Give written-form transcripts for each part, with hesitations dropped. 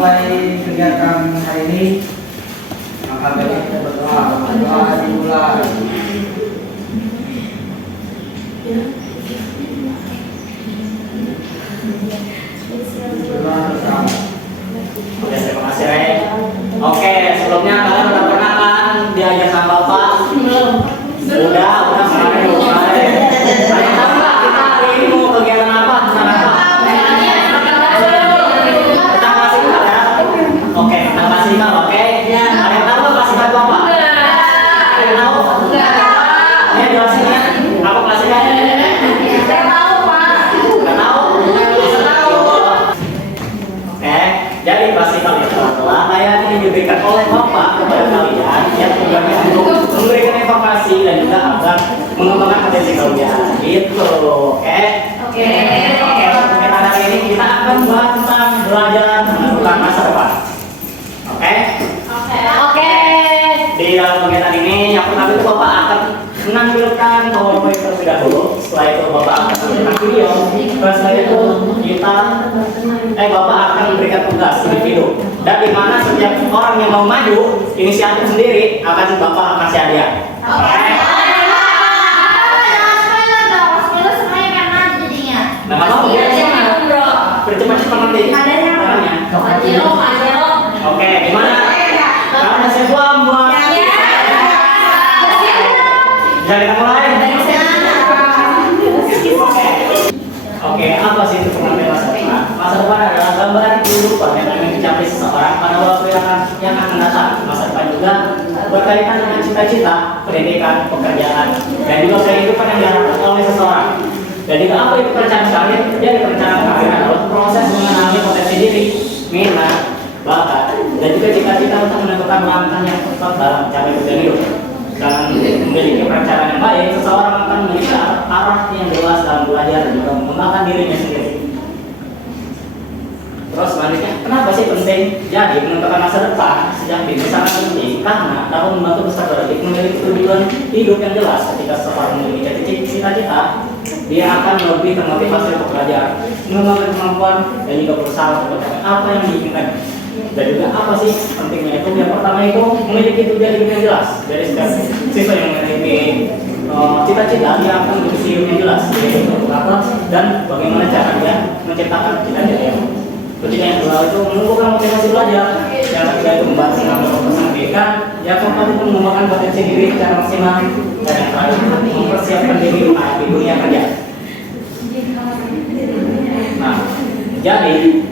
memulai kegiatan hari ini, maka baiknya kita berdoa. Berdoa dimulai. Berdoa bersama. Oke, terima kasih Rey. Oke, sebelumnya kalian udah pernah kan diajar sama Bapak? Udah kemarin. Kalian tahu nggak kita hari ini mau kegiatan apa? Tentang apa? Tentang klasikal ya? Oke, tentang klasikal, oke? Kalian tahu nggak klasikal itu apa? Kalian tahu? Ya, jelasin ya. Apa klasikal? Nggak tahu? Oke, jadi klasikal itu adalah layanan yang diberikan oleh Bapak kepada kalian yang tujuannya untuk memberikan informasi dan juga agar mengembangkan potensi kalian. Gitu, oke? Oke, kegiatan hari ini kita akan bahas tentang belajar menentukan masa depan. Oke? Di dalam kegiatan ini yang pertama itu Bapak akan menampilkan PowerPoint terlebih dahulu. Setelah itu Bapak akan menampilkan video. Setelah itu Bapak akan memberikan tugas individu. Dan di mana setiap orang yang mau maju inisiatif sendiri akan Bapak kasih hadiah. Nah, kalau bercepat-cepat nanti. Oke, gimana? Kamu udah siap buang? Jadi kita mulai. Oke, apa sih itu pengambilan masa depan? Masa depan adalah gambaran kehidupan yang ingin dicapai seseorang pada waktu yang akan datang. Masa depan juga berkaitan dengan cita-cita, pendidikan, pekerjaan, dan juga kehidupan yang diharapkan oleh seseorang. Dan juga apa itu perencanaan karir? Jadi perencanaan karir adalah proses mengenali potensi diri, minat, bakat, dan juga cita-cita untuk menentukan langkah yang tepat dalam mencapai tujuan hidup. Dengan memiliki perencanaan yang baik, seseorang akan memiliki arah yang jelas dalam belajar dan juga mengembangkan dirinya sendiri. Terus selanjutnya, kenapa sih penting? Jadi menentukan masa depan sejak dini sangat penting karena dapat membantu peserta didik memiliki tujuan hidup yang jelas. Ketika seseorang memiliki cita-cita, dia akan lebih termotivasi untuk belajar, mengembangkan kemampuan dan juga berusaha untuk mencapai apa yang diinginkan. Dan juga apa sih pentingnya itu? Yang pertama itu memiliki tujuan hidup yang jelas. Dari setiap siswa yang memiliki cita-cita, dia akan memiliki hidup yang jelas. Yaitu untuk apa dan bagaimana cara dia menciptakan cita-cita. Kemudian yang kedua itu menumbuhkan motivasi belajar. Yang ketiga itu membahas mengambil fokus pendidikan. Yang keempat itu mengembangkan potensi diri secara maksimal. Dan yang terakhir mempersiapkan diri di dunia kerja. Nah, jadi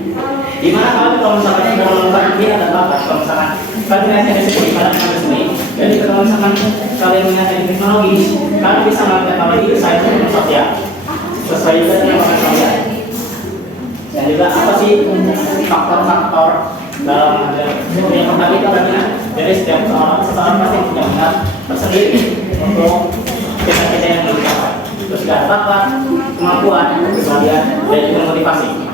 gimana kalau misalkan dalam mengembangkan diri dan bakat, kalau misalkan kalian yang disebut pada resmi, jadi kalau misalkan kalian mengenai teknologi, kalian bisa melakukan teknologi sains dan sosial sesuai juga dengan bakat kalian. Dan juga apa sih faktor-faktor dalam yang pertama itu adalah jadi setiap seseorang pasti punya minat tersendiri untuk cita-cita yang dicapai. Terus juga bakat, kemampuan, kepribadian, dan juga motivasi.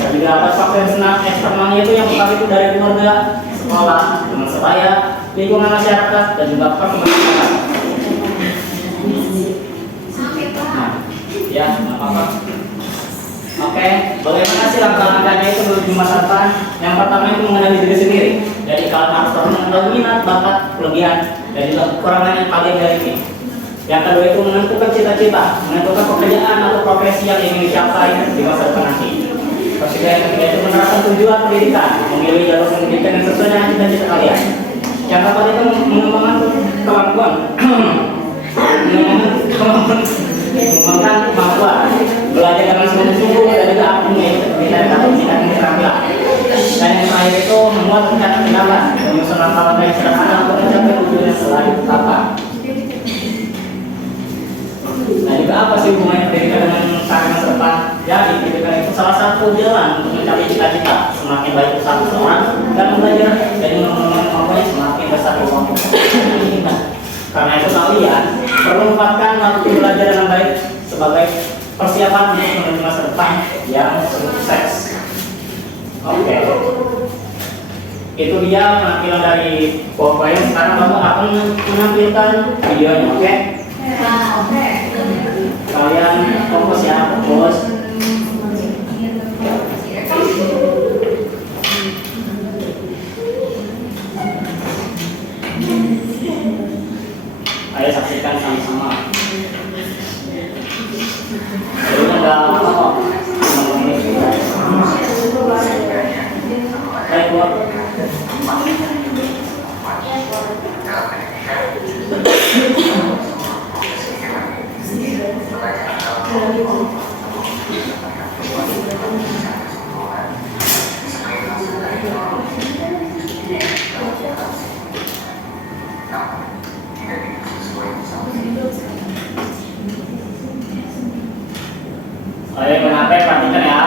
Dan juga ada faktor eksternalnya itu yang pertama itu dari keluarga, sekolah, teman sebaya, lingkungan masyarakat, dan juga perkembangan. Nah, ya, apa-apa. Oke, bagaimana sih langkah-langkahnya itu menuju masa depan? Yang pertama itu mengenali diri sendiri. Jadi kalian harus mengenal minat, bakat, kelebihan, dan juga kekurangan yang kalian miliki. Yang kedua itu menentukan cita-cita, menentukan pekerjaan atau profesi yang ingin dicapai di masa depan nanti. Terus yang ketiga itu menerapkan tujuan pendidikan, memilih jalur pendidikan yang sesuai dengan cita-cita kalian. Yang keempat itu mengembangkan kemampuan, mengembangkan kemampuan, belajar dengan sungguh-sungguh dan juga aktif dari kapasitas dan keterampilan. Dan yang terakhir itu membuat rencana ke depan, menyusun langkah-langkah yang sederhana untuk mencapai tujuan yang telah ditetapkan. Nah juga apa sih hubungannya pendidikan dengan karir masa depan? Jadi pendidikan itu salah satu jalan untuk mencapai cita-cita. Semakin baik usaha seseorang dan belajar dan mengembangkan kemampuannya semakin besar peluang kita. Karena itu kalian perlu memanfaatkan waktu belajar dengan baik sebagai persiapan untuk menuju masa depan yang sukses. Oke. Itu dia penampilan dari PowerPoint. Sekarang Bapak akan menampilkan videonya, oke? Oke. Kalian fokus ya, fokus. sama. Jadi nggak apa kok. Baik, Bu. Ayo kenapa perhatikan ya.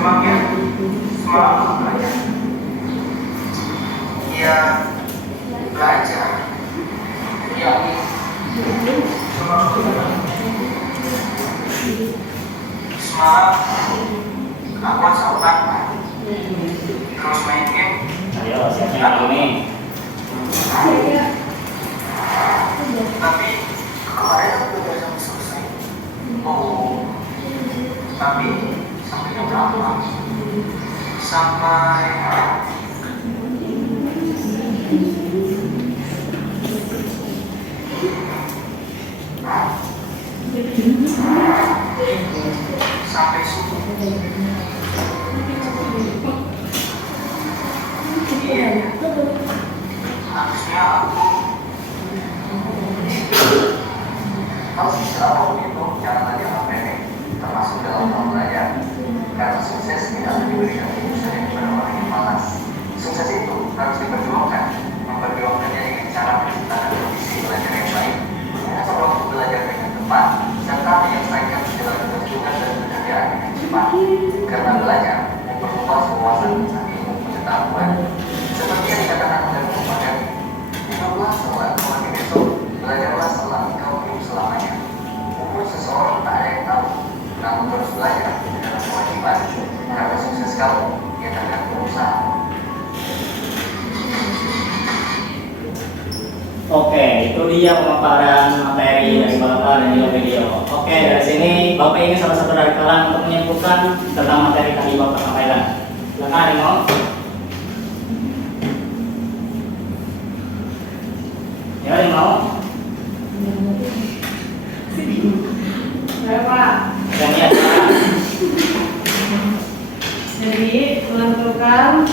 Memangnya semalam belajar. Ia belajar. Ia semalam aku sama terus main game. Ayo siapnya ini. Tapi kemarin aku udah sampai selesai. Oh, tapi sampai jam berapa? Sampai sampai subuh. Iya, harusnya aku kalau apapun itu jangan ada yang remeh, termasuk dalam hal belajar. Karena sukses tidak akan diberikan keputusan kepada orang yang malas. Sukses itu harus diperjuangkan, memperjuangkannya dengan cara menciptakan kondisi belajar yang baik, mengatur waktu belajar dengan tepat, serta menyelesaikan segala tugas dan pekerjaan dengan cepat. Karena belajar memperluas wawasan dan ilmu pengetahuan. Seperti yang dikatakan oleh Guru Madan, hiduplah setelah kau mati besok, belajarlah setelah kau hidup selamanya. Umur seseorang tak ada yang tahu, namun terus belajar adalah kewajiban. Karena sukses kamu, ya tergantung usaha. Oke, itu dia pemaparan materi dari Bapak dan juga video. Oke, dari sini Bapak ingin salah satu dari kalian untuk menyimpulkan tentang materi tadi Bapak sampaikan. Silakan, ada yang mau? Ya, ada yang mau? Berapa? Dan ya, Jadi menentukan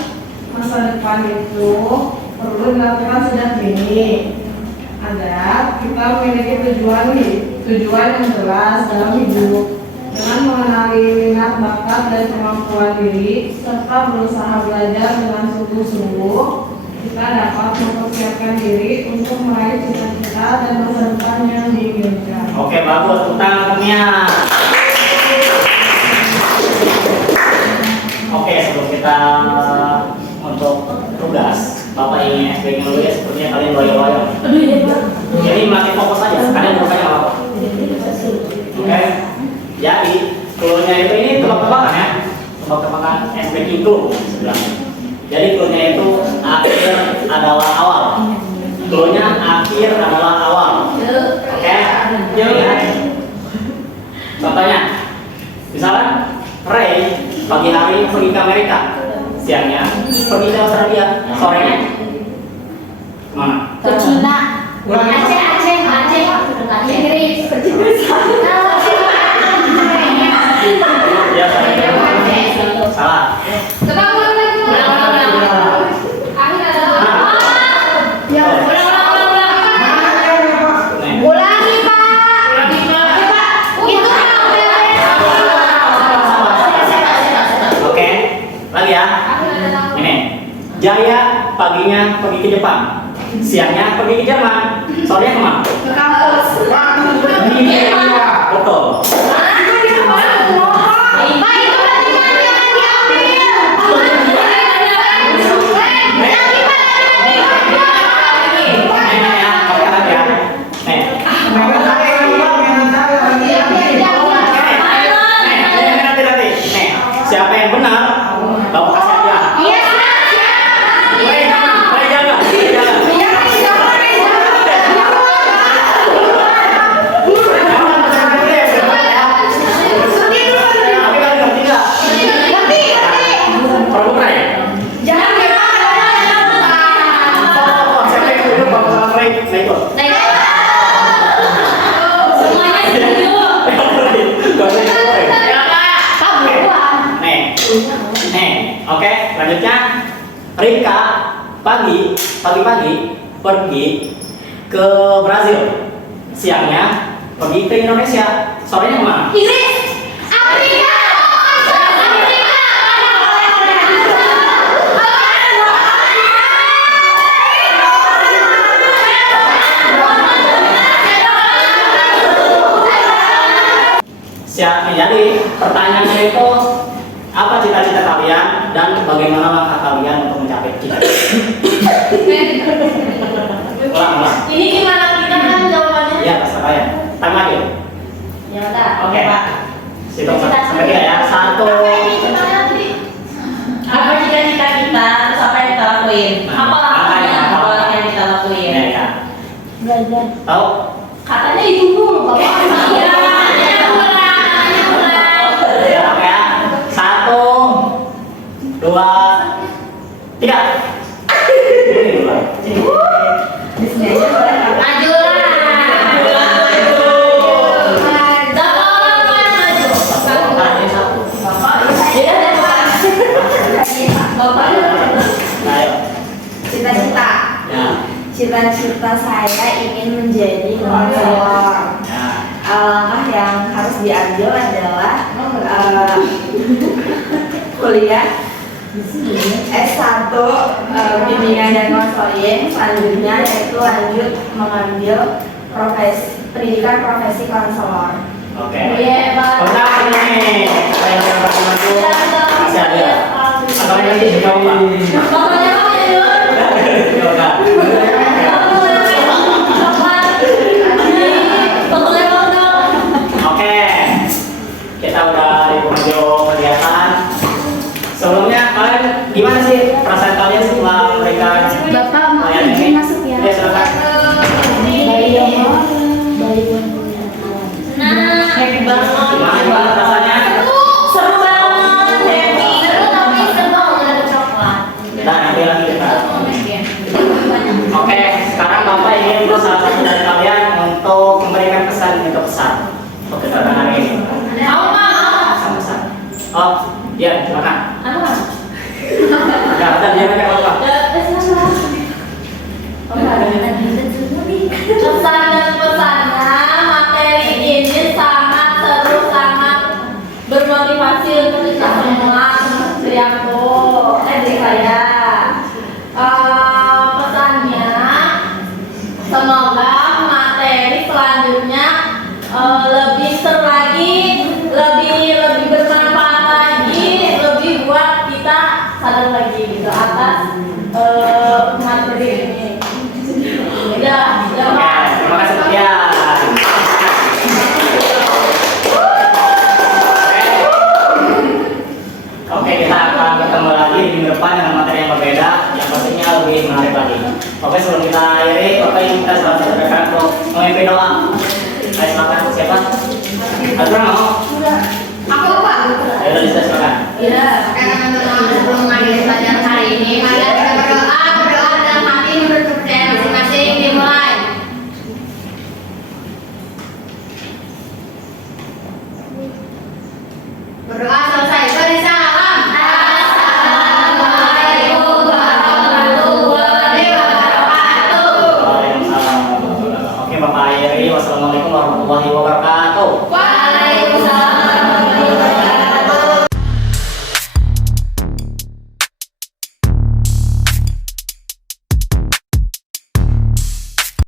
masa depan itu perlu dilakukan sejak dini agar kita memiliki tujuan yang jelas dalam hidup. Dengan mengenali minat, bakat, dan kemampuan diri serta berusaha belajar dengan sungguh-sungguh, kita dapat mempersiapkan diri untuk meraih cita-cita dan masa depan yang diinginkan. oke, bagus, tepuk tangan untuknya. Oke, sebelum kita untuk tugas, Bapak ingin SPG dulu ya, sepertinya kalian loyo-loyo. Aduh ya Pak. Oke, Ini melatih fokus aja. Kalian bukannya apa? Oke. Jadi clue-nya itu ini tebak-tebakan ya. Tebak-tebakan ice breaking clue sebenarnya. Jadi clue-nya itu akhir adalah awal. Clue-nya akhir adalah awal. Oke. Ya. Contohnya, misalkan Ray pagi hari pergi ke Amerika, siangnya pergi ke Australia, sorenya kemana? Ke Cina. Aceh. Inggris. Ya, salah. Oke, lagi ya. Ini, Jaya paginya pergi ke Jepang, siangnya pergi ke Jerman, sorenya kemana? Ke kampus. Betul. Siapa yang benar? Bapak kasih hadiah. Jangan. Oke, selanjutnya Rika pagi-pagi pergi ke Brazil, siangnya pergi ke Indonesia, sorenya kemana? Jadi pertanyaannya itu apa cita-cita kalian dan bagaimana langkah kalian untuk mencapai cita-cita? Ulang. Ini gimana kita kan jawabannya? Ya, terserah ya. Tanya aja. Ya udah. Oke, Pak. Hitung sampai 3 ya. 1. Apa cita-cita kita? Terus apa yang kita lakuin? Apa langkah yang kita lakuin? Ya. Belajar. Tahu? Katanya itu dulu, Bapak. Iya. Ya, oke ya. 1, 2, 3. Cita-cita. Ya. Cita-cita saya ingin menjadi konselor. Ya. Langkah yang harus diambil adalah kuliah S1 bimbingan dan konseling, selanjutnya yaitu lanjut mengambil pendidikan profesi konselor. Oke. Iya, Pak. Kontak ini. Saya yang bantu masih ada. Atau nanti dicoba. Pokoknya apa ya? Coba. Oke. Kita udah di pengunjung kegiatan. Sebelumnya kalian gimana sih perasaan kalian setelah mereka Bapak mau layan izin ini? masuk ya? Ya, silakan. Nah, happy banget. Gimana rasanya? Seru banget, happy. Seru tapi seru ada coklat. Nah, nanti lagi kita. Oke, sekarang Bapak ingin salah satu dari kalian untuk memberikan pesan untuk kedatangan hari ini. Mau Pak? Pesan-pesan. Oh, iya, silakan. Apa? Nah, dan dia pakai apa? Pesan dan pesannya materi ini sangat seru, sangat bermotivasi untuk kita semua, dari aku, dari saya. Pesannya semoga materi selanjutnya lebih seru lagi, lebih bermanfaat lagi, lebih buat kita sadar lagi gitu atas materi ini. Ya, Oke, terima kasih Berdoa selesai. Beri salam. Assalamualaikum warahmatullahi wabarakatuh. Waalaikumsalam. Oke Bapak akhiri. Wassalamualaikum warahmatullahi wabarakatuh. Waalaikumsalam.